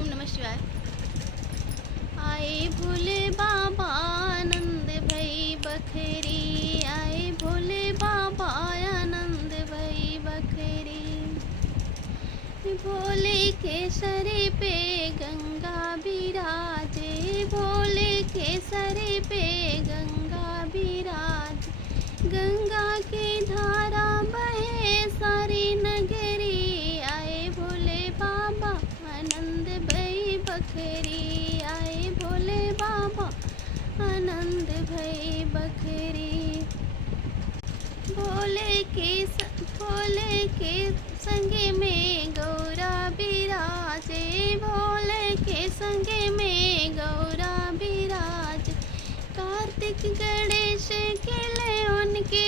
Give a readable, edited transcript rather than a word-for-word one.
ओम नमः शिवाय। आए भोले बाबा आनंद भई बखरी, आए भोले बाबा आनंद भई बखरी। भोले के सर पे गंगा बिराजे, भोले के सर पे गंगा बिराजे। गंगा की धारा बहे सारी नगरी, आए भोले बाबा आनंद भई बखरी, आए भोले बाबा आनंद भई बखरी। भोले के संग में गौरा बिराजे, भोले के संग में गौरा बिराजे। कार्तिक गणेश खेले उनके